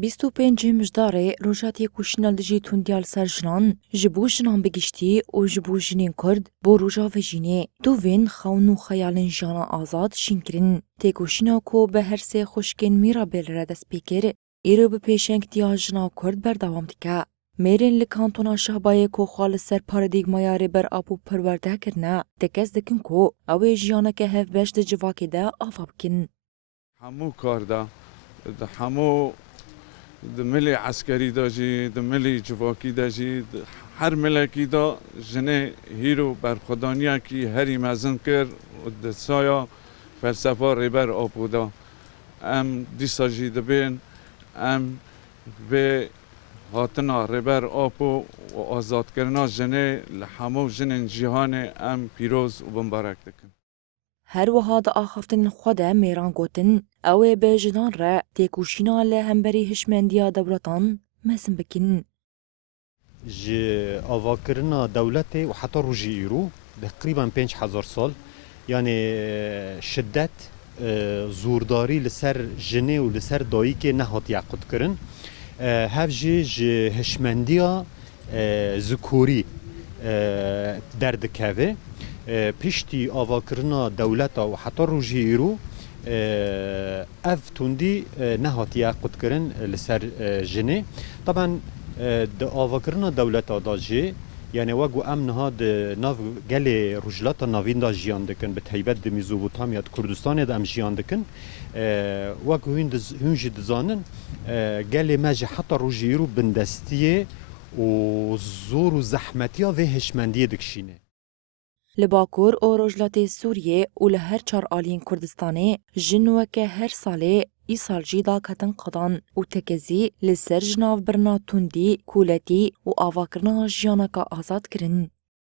25 مجداري روجاتي كوشنال دجي تونديال سرجنان جبو جنان بگشتي و جبو جنين كرد بو روجا وجيني دوين خونو خيالن جانا آزاد شنكرن تيكوشنا كو بهر سي خوشكين ميرا بيلرد سپیکر ایرو بپیشنگ دیا جنا کرد بردوام دیکا میرین لکانتونا شهبایه کو خالص سر پاردیگمایا ریبر آپو پرورده کرنا تکز دکن کو اوی جیانا که هف بشت جواکی ده آفا بکن همو کار ده همو ملی عسکری داجی ملی جواکی داجی هر ملکی دا جنه هیرو برخدانیا کی هری مزن کر و دسایا فلسفه ریبر آپو دا ام دیساجی دبین ام به هاتنا ریبر آپو و آزاد کرنا جنه لحمو جنن جهان ام پیروز و بمبارک دکن هر وها دا آخفتن خوده میران گوتن اوه به جدان را تیکوشینا لهمبری هشمندیا دولتان مسن بکن. جي آواكرنا دولتي وحتى روجي إيرو تقريبا 5000 سال يعني شدت زورداري لسر جني ولسر دايكي نهات يعقد كرن هاف جي هشمنديا ذكوري درد كافي پشتی آواکرنا دولتا و حتی روژی ایرو اف توندی نهاتیه قد کرن لسر جنه طبعا آواکرنا دولتا دا جی يعني وقو امنها ناف گلی رجلاتا ناوین دا جیان دکن به تیبت د میزوبوتامیا کردستان دا ام جیان دکن وقو هنجی دزانن گلی مجی حتی روژی ایرو بندستیه و زور و زحمتیا و هشمندیه دکشینه لباکور او روجلات سوریه و لهر چار آلین کردستانه جنوک هر ساله ای سال جیدا کتن قدان و تکزی لسر جناو برنا توندی کولتی و آواکرنا جیانکا آزاد کرن.